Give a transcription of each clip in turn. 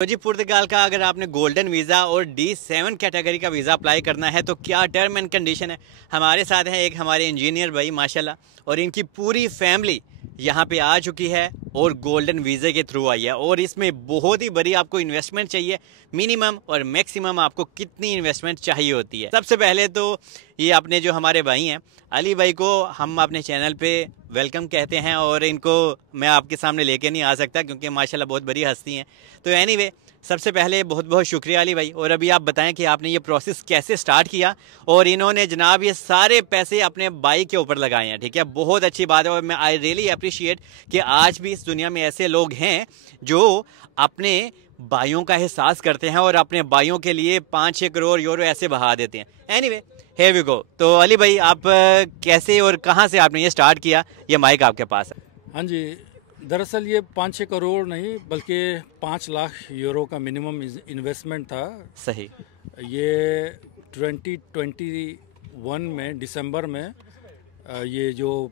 तो जी पुर्तगाल का अगर आपने गोल्डन वीज़ा और D7 कैटेगरी का वीज़ा अप्लाई करना है तो क्या टर्म एंड कंडीशन है। हमारे साथ हैं एक हमारे इंजीनियर भाई माशाल्लाह, और इनकी पूरी फैमिली यहाँ पे आ चुकी है और गोल्डन वीज़े के थ्रू आई है। और इसमें बहुत ही बड़ी आपको इन्वेस्टमेंट चाहिए, मिनिमम और मैक्सिमम आपको कितनी इन्वेस्टमेंट चाहिए होती है। सबसे पहले तो ये अपने जो हमारे भाई हैं अली भाई को हम अपने चैनल पे वेलकम कहते हैं, और इनको मैं आपके सामने लेके नहीं आ सकता क्योंकि माशाल्लाह बहुत बड़ी हस्ती हैं। तो एनीवे सबसे पहले बहुत बहुत शुक्रिया अली भाई। और अभी आप बताएं कि आपने ये प्रोसेस कैसे स्टार्ट किया, और इन्होंने जनाब ये सारे पैसे अपने भाई के ऊपर लगाए हैं। ठीक है, बहुत अच्छी बात है और मैं आई रियली अप्रिशिएट कि आज भी इस दुनिया में ऐसे लोग हैं जो अपने भाइयों का एहसास करते हैं और अपने भाइयों के लिए 5-6 करोड़ यूरो ऐसे बहा देते हैं। Anyway here we go। तो अली भाई आप कैसे और कहाँ से आपने ये स्टार्ट किया, ये माइक आपके पास है। हाँ जी, दरअसल ये 5-6 करोड़ नहीं बल्कि 5 लाख यूरो का मिनिमम इन्वेस्टमेंट था। सही। ये 2021 में दिसंबर में ये जो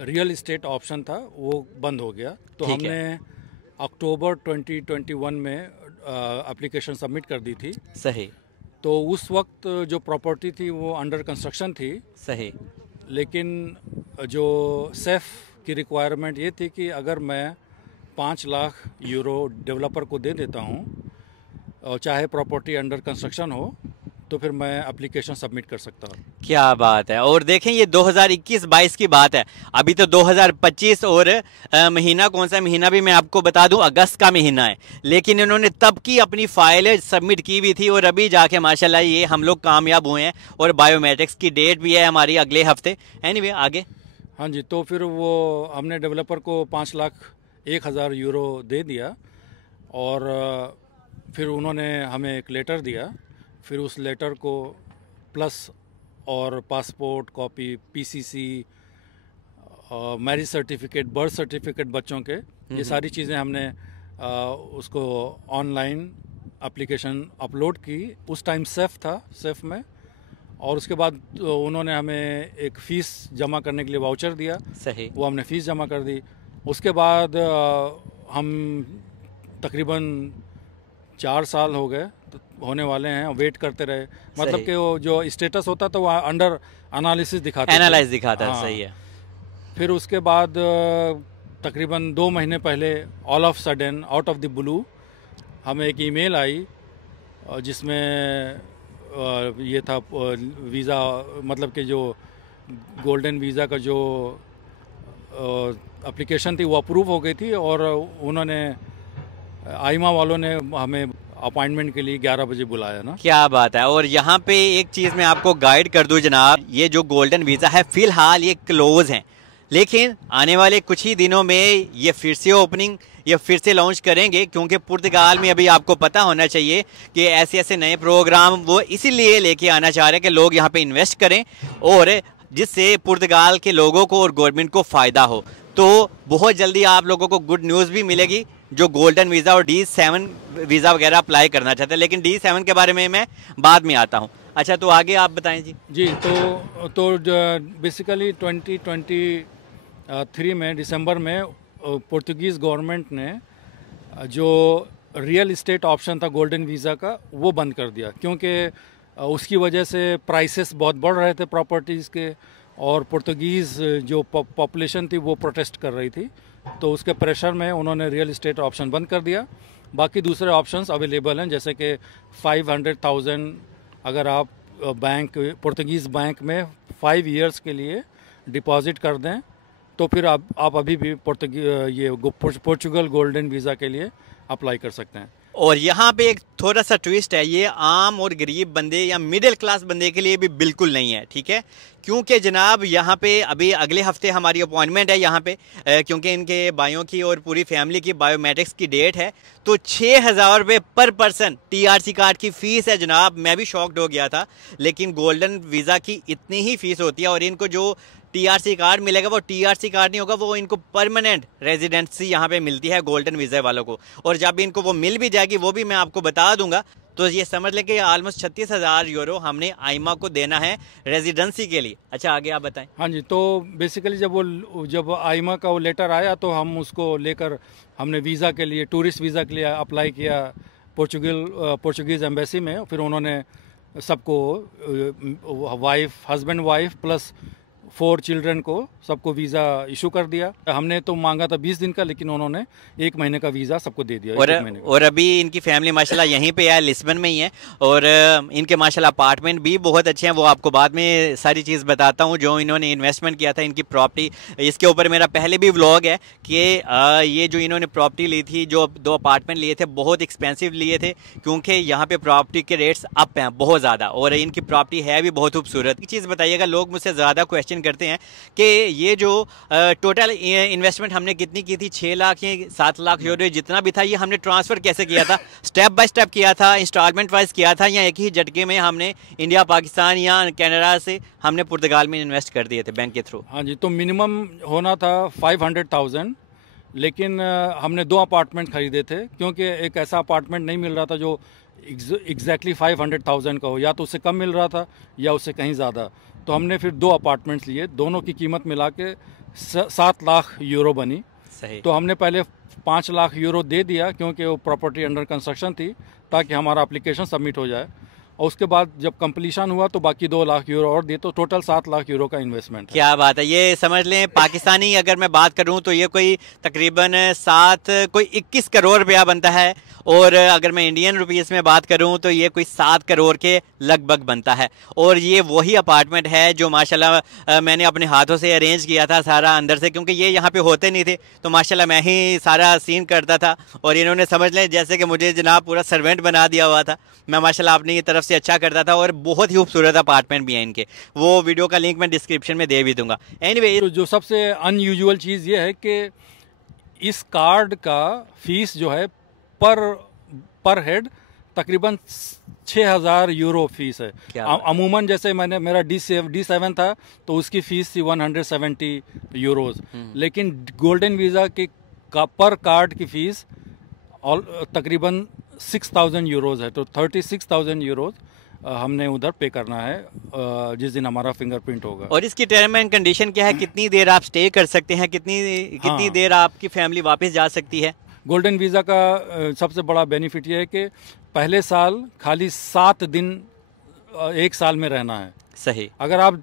रियल इस्टेट ऑप्शन था वो बंद हो गया, तो हमने अक्टूबर 2021 में एप्लीकेशन सबमिट कर दी थी। सही। तो उस वक्त जो प्रॉपर्टी थी वो अंडर कंस्ट्रक्शन थी। सही। लेकिन जो सेफ की रिक्वायरमेंट ये थी कि अगर मैं 5 लाख यूरो डेवलपर को दे देता हूँ और चाहे प्रॉपर्टी अंडर कंस्ट्रक्शन हो तो फिर मैं एप्लीकेशन सबमिट कर सकता हूँ। क्या बात है। और देखें ये 2021-22 की बात है, अभी तो 2025 और महीना कौन सा महीना भी मैं आपको बता दूं, अगस्त का महीना है। लेकिन इन्होंने तब की अपनी फाइल सबमिट की भी थी और अभी जाके माशाल्लाह ये हम लोग कामयाब हुए हैं। और बायोमेट्रिक्स की डेट भी है हमारी अगले हफ्ते। एनीवे आगे। हाँ जी, तो फिर वो हमने डेवलपर को 5,01,000 यूरो दे दिया और फिर उन्होंने हमें एक लेटर दिया। फिर उस लेटर को प्लस और passport copy, PCC, marriage certificate, birth certificate बच्चों के, ये सारी चीज़ें हमने उसको ऑनलाइन एप्लीकेशन अपलोड की। उस टाइम सेफ था, सेफ में। और उसके बाद उन्होंने हमें एक फ़ीस जमा करने के लिए वाउचर दिया। सही। वो हमने फ़ीस जमा कर दी। उसके बाद हम तकरीबन 4 साल हो गए होने वाले हैं, वेट करते रहे। मतलब कि वो जो स्टेटस होता था वो अंडर एनालिसिस दिखाता, एनालाइज दिखाता है। सही है। फिर उसके बाद तकरीबन 2 महीने पहले all of sudden out of the blue हमें एक ईमेल आई जिसमें ये था वीज़ा, मतलब कि जो गोल्डन वीज़ा का जो एप्लीकेशन थी वो अप्रूव हो गई थी और उन्होंने आइमा वालों ने हमें अपॉइंटमेंट के लिए 11 बजे बुलाया ना। क्या बात है। और यहाँ पे एक चीज़ मैं आपको गाइड कर दूं जनाब, ये जो गोल्डन वीज़ा है फिलहाल ये क्लोज है, लेकिन आने वाले कुछ ही दिनों में ये फिर से ओपनिंग, ये फिर से लॉन्च करेंगे। क्योंकि पुर्तगाल में अभी आपको पता होना चाहिए कि ऐसे ऐसे नए प्रोग्राम वो इसीलिए लेके आना चाह रहे हैं कि लोग यहाँ पे इन्वेस्ट करें और जिससे पुर्तगाल के लोगों को और गवर्नमेंट को फ़ायदा हो। तो बहुत जल्दी आप लोगों को गुड न्यूज़ भी मिलेगी जो गोल्डन वीज़ा और D7 वीज़ा वगैरह अप्लाई करना चाहते हैं। लेकिन D7 के बारे में मैं बाद में आता हूँ। अच्छा, तो आगे आप बताएं जी। जी, तो बेसिकली 2023 में दिसंबर में पुर्तगीज़ गवर्नमेंट ने जो रियल इस्टेट ऑप्शन था गोल्डन वीज़ा का वो बंद कर दिया, क्योंकि उसकी वजह से प्राइसेस बहुत बढ़ रहे थे प्रॉपर्टीज़ के और पुर्तगीज़ जो पॉपुलेशन थी वो प्रोटेस्ट कर रही थी। तो उसके प्रेशर में उन्होंने रियल इस्टेट ऑप्शन बंद कर दिया। बाकी दूसरे ऑप्शंस अवेलेबल हैं, जैसे कि 500,000 अगर आप पुर्तगीज़ बैंक में 5 इयर्स के लिए डिपॉजिट कर दें तो फिर आप अभी भी पोर्चुगल गोल्डन वीज़ा के लिए अप्लाई कर सकते हैं। और यहाँ पे एक थोड़ा सा ट्विस्ट है, ये आम और गरीब बंदे या मिडिल क्लास बंदे के लिए भी बिल्कुल नहीं है। ठीक है, क्योंकि जनाब यहाँ पे अभी अगले हफ्ते हमारी अपॉइंटमेंट है यहाँ पे, क्योंकि इनके भाइयों की और पूरी फैमिली की बायोमेट्रिक्स की डेट है। तो 6,000 रुपये पर पर्सन TRC कार्ड की फ़ीस है जनाब। मैं भी शॉक्ड हो गया था, लेकिन गोल्डन वीज़ा की इतनी ही फ़ीस होती है। और इनको जो TRC कार्ड मिलेगा वो TRC कार्ड नहीं होगा, वो इनको परमानेंट रेजिडेंसी यहाँ पे मिलती है गोल्डन वीज़ा वालों को। और जब इनको वो मिल भी जाएगी वो भी मैं आपको बता दूंगा। तो ये समझ लें कि ऑलमोस्ट 36,000 यूरो हमने आइमा को देना है रेजिडेंसी के लिए। अच्छा, आगे आप बताएं। हाँ जी, तो बेसिकली जब आइमा का वो लेटर आया तो हम उसको लेकर हमने वीज़ा के लिए, टूरिस्ट वीज़ा के लिए अप्लाई किया पोर्चुगीज़ एम्बेसी में। फिर उन्होंने सबको हस्बैंड वाइफ प्लस 4 चिल्ड्रन को सबको वीज़ा इशू कर दिया। हमने तो मांगा था 20 दिन का, लेकिन उन्होंने 1 महीने का वीज़ा सबको दे दिया। और अभी इनकी फैमिली माशाल्लाह यहीं पे है, लिस्बन में ही है। और इनके माशाल्लाह अपार्टमेंट भी बहुत अच्छे हैं, वो आपको बाद में सारी चीज़ बताता हूँ। जो इन्होंने इन्वेस्टमेंट किया था इनकी प्रॉपर्टी, इसके ऊपर मेरा पहले भी व्लॉग है कि ये जो इन्होंने प्रॉपर्टी ली थी, जो 2 अपार्टमेंट लिए थे, बहुत एक्सपेंसिव लिए थे, क्योंकि यहाँ पे प्रॉपर्टी के रेट्स अप हैं बहुत ज़्यादा, और इनकी प्रॉपर्टी है भी बहुत खूबसूरत। एक चीज़ बताइएगा, लोग मुझसे ज़्यादा क्वेश्चन करते हैं कि ये जो टोटल इन्वेस्टमेंट हमने कितनी की थी, 6 लाख या 7 लाख यूरो जितना भी था, ये हमने ट्रांसफ़र कैसे किया था? स्टेप बाय स्टेप किया था, इंस्टॉलमेंट वाइज किया था, या एक ही झटके में हमने इंडिया, पाकिस्तान या कनाडा से हमने पुर्तगाल में इन्वेस्ट कर दिए थे बैंक के थ्रू? हाँ जी, तो मिनिमम होना था 500,000, लेकिन हमने 2 अपार्टमेंट खरीदे थे, क्योंकि एक ऐसा अपार्टमेंट नहीं मिल रहा था जो एग्जैक्टली 500,000 का हो, या तो उससे कम मिल रहा था या उससे कहीं ज़्यादा। तो हमने फिर 2 अपार्टमेंट्स लिए, दोनों की कीमत मिला के 7 लाख यूरो बनी। सही। तो हमने पहले 5 लाख यूरो दे दिया, क्योंकि वो प्रॉपर्टी अंडर कंस्ट्रक्शन थी, ताकि हमारा एप्लीकेशन सबमिट हो जाए। और उसके बाद जब कंप्लीशन हुआ तो बाकी 2 लाख यूरो और दिए, तो टोटल 7 लाख यूरो का इन्वेस्टमेंट। क्या बात है! ये समझ लें, पाकिस्तानी अगर मैं बात करूं तो ये कोई तकरीबन 21 करोड़ रुपया बनता है, और अगर मैं इंडियन रुपीस में बात करूं तो ये कोई 7 करोड़ के लगभग बनता है। और ये वही अपार्टमेंट है जो माशाल्लाह मैंने अपने हाथों से अरेंज किया था सारा अंदर से, क्योंकि ये यहाँ पे होते नहीं थे, तो माशाल्लाह मैं ही सारा सीन करता था, और इन्होंने समझ लें जैसे कि मुझे जनाब पूरा सर्वेंट बना दिया हुआ था। मैं माशाल्लाह अपनी तरफ से अच्छा करता था, और बहुत ही खूबसूरत अपार्टमेंट भी है इनके। वो वीडियो का लिंक मैं डिस्क्रिप्शन में दे भी दूंगा। एनीवे, तो जो सबसे अनयूजुअल चीज़ ये है कि इस कार्ड का फीस जो है पर हेड तकरीबन 6,000 यूरो फीस है। अमूमन जैसे मेरा D7 था, तो उसकी फीस थी 170 यूरोज, लेकिन गोल्डन वीज़ा के पर कार्ड की फीस तकरीबन 6,000 यूरोज है। तो 36,000 यूरोज हमने उधर पे करना है जिस दिन हमारा फिंगरप्रिंट होगा। और इसकी टर्म एंड कंडीशन क्या है? कितनी देर आप स्टे कर सकते हैं, कितनी देर आपकी फैमिली वापस जा सकती है? गोल्डन वीज़ा का सबसे बड़ा बेनिफिट ये है कि पहले साल खाली 7 दिन 1 साल में रहना है। सही। अगर आप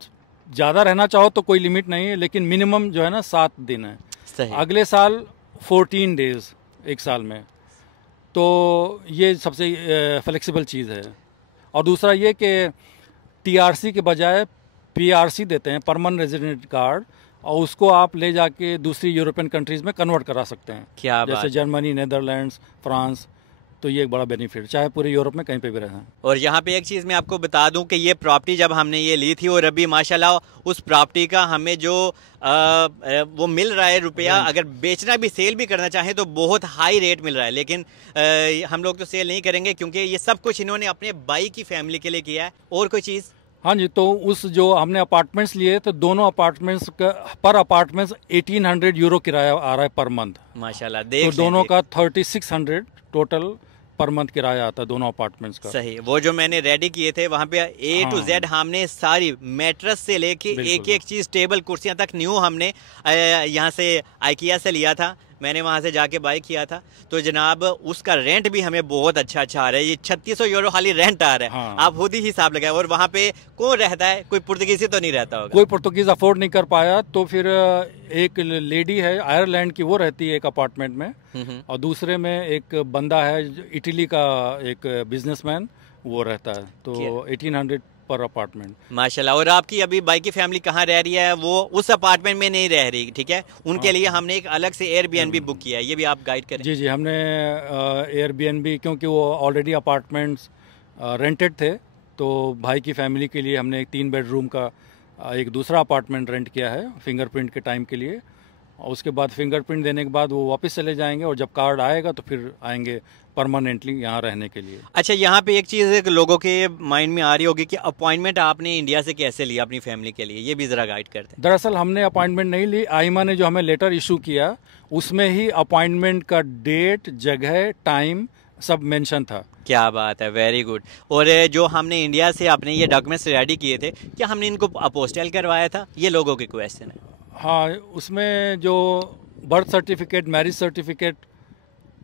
ज़्यादा रहना चाहो तो कोई लिमिट नहीं है, लेकिन मिनिमम जो है ना 7 दिन है। सही। अगले साल 14 डेज 1 साल में। तो ये सबसे फ्लेक्सिबल चीज़ है। और दूसरा ये कि TRC के बजाय PRC देते हैं, परमानेंट रेजिडेंट कार्ड, और उसको आप ले जाके दूसरी यूरोपियन कंट्रीज़ में कन्वर्ट करा सकते हैं। क्या जैसे जर्मनी, नेदरलैंड्स, फ्रांस। तो ये एक बड़ा बेनिफिट, चाहे पूरे यूरोप में कहीं पे भी रहें। और यहाँ पे एक चीज़ मैं आपको बता दूं कि ये प्रॉपर्टी जब हमने ये ली थी, और अभी माशाल्लाह उस प्रॉपर्टी का हमें जो वो मिल रहा है रुपया, अगर बेचना भी, सेल भी करना चाहें तो बहुत हाई रेट मिल रहा है, लेकिन हम लोग तो सेल नहीं करेंगे, क्योंकि ये सब कुछ इन्होंने अपने भाई की फैमिली के लिए किया है। और कोई चीज़? हाँ जी, तो उस जो हमने अपार्टमेंट्स लिए, तो दोनों अपार्टमेंट्स का पर अपार्टमेंट्स 1800 यूरो किराया आ रहा है पर मंथ। माशाल्लाह, देख तो दोनों का 3600 टोटल पर मंथ किराया आता है दोनों अपार्टमेंट्स का। सही। वो जो मैंने रेडी किए थे वहाँ पे A to Z हमने सारी मैट्रेस से लेके एक चीज़, टेबल कुर्सियाँ तक न्यू हमने यहाँ से IKEA से लिया था। मैंने वहाँ से जाके बाय किया था। तो जनाब उसका रेंट भी हमें बहुत अच्छा आ रहा है। ये 3600 यूरो खाली रेंट आ रहा है। हाँ। आप खुद ही हिसाब लगाए। और वहाँ पे कौन रहता है? कोई पुर्तगीज़ी तो नहीं रहता होगा? कोई पुर्तगीज़ अफोर्ड नहीं कर पाया, तो फिर एक लेडी है आयरलैंड की, वो रहती है एक अपार्टमेंट में, और दूसरे में एक बंदा है इटली का, एक बिजनेसमैन, वो रहता है। तो 1800 पर अपार्टमेंट। माशाल्लाह। और आपकी अभी बाई की फैमिली कहाँ रह रही है? वो उस अपार्टमेंट में नहीं रह रही, ठीक है? उनके लिए हमने एक अलग से एयरबीएनबी बुक किया है, ये भी आप गाइड करें। जी जी, हमने एयरबीएनबी, क्योंकि वो ऑलरेडी अपार्टमेंट्स रेंटेड थे, तो भाई की फैमिली के लिए हमने एक 3 बेडरूम का एक दूसरा अपार्टमेंट रेंट किया है फिंगरप्रिंट के टाइम के लिए। और उसके बाद फिंगरप्रिंट देने के बाद वो वापस चले जाएंगे, और जब कार्ड आएगा तो फिर आएंगे परमानेंटली यहाँ रहने के लिए। अच्छा, यहाँ पे एक चीज़ लोगों के माइंड में आ रही होगी कि अपॉइंटमेंट आपने इंडिया से कैसे लिया अपनी फैमिली के लिए, ये भी ज़रा गाइड करते हैं। दरअसल हमने अपॉइंटमेंट नहीं ली, आइमा ने जो हमें लेटर इशू किया उसमें ही अपॉइंटमेंट का डेट, जगह, टाइम सब मेंशन था। क्या बात है, वेरी गुड। और जो हमने इंडिया से अपने ये डॉक्यूमेंट्स रेडी किए थे, क्या हमने इनको अपोस्टल करवाया था? ये लोगों के क्वेश्चन है। हाँ, उसमें जो birth certificate, marriage certificate,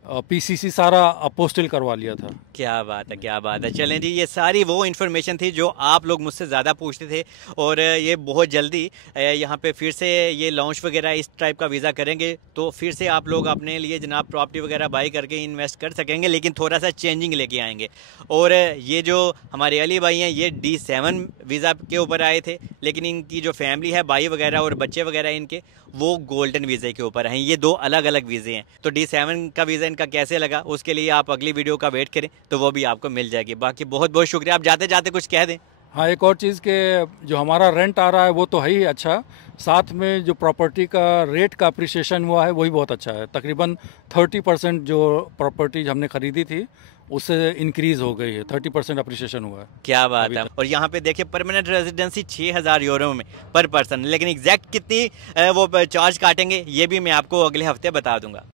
PCC सारा अपोस्टिल करवा लिया था। क्या बात है, क्या बात है। चलें जी, ये सारी वो इन्फॉर्मेशन थी जो आप लोग मुझसे ज़्यादा पूछते थे, और ये बहुत जल्दी यहाँ पे फिर से ये लॉन्च वगैरह इस टाइप का वीज़ा करेंगे, तो फिर से आप लोग अपने लिए जनाब प्रॉपर्टी वगैरह बाई करके इन्वेस्ट कर सकेंगे, लेकिन थोड़ा सा चेंजिंग लेके आएंगे। और ये जो हमारे अली भाई हैं, ये D7 वीज़ा के ऊपर आए थे, लेकिन इनकी जो फैमिली है, भाई वगैरह और बच्चे वगैरह इनके, वो गोल्डन वीज़े के ऊपर हैं। ये दो अलग अलग वीज़े हैं। तो D7 का वीज़ा इनका कैसे लगा, उसके लिए आप अगली वीडियो का वेट करें, तो वो भी आपको मिल जाएगी। बाकी बहुत बहुत शुक्रिया। आप जाते जाते कुछ कह दें। हाँ, एक और चीज़ के जो हमारा रेंट आ रहा है वो तो है ही अच्छा, साथ में जो प्रॉपर्टी का रेट का अप्रिसिएशन हुआ है वही बहुत अच्छा है। तकरीबन 30% जो प्रॉपर्टी हमने खरीदी थी उससे इंक्रीज हो गई है, 30% अप्रिसिएशन हुआ है। क्या बात है। और यहाँ पे देखिए परमानेंट रेजिडेंसी 6,000 यूरो में पर पर्सन, लेकिन एग्जैक्ट कितनी वो चार्ज काटेंगे ये भी मैं आपको अगले हफ्ते बता दूंगा।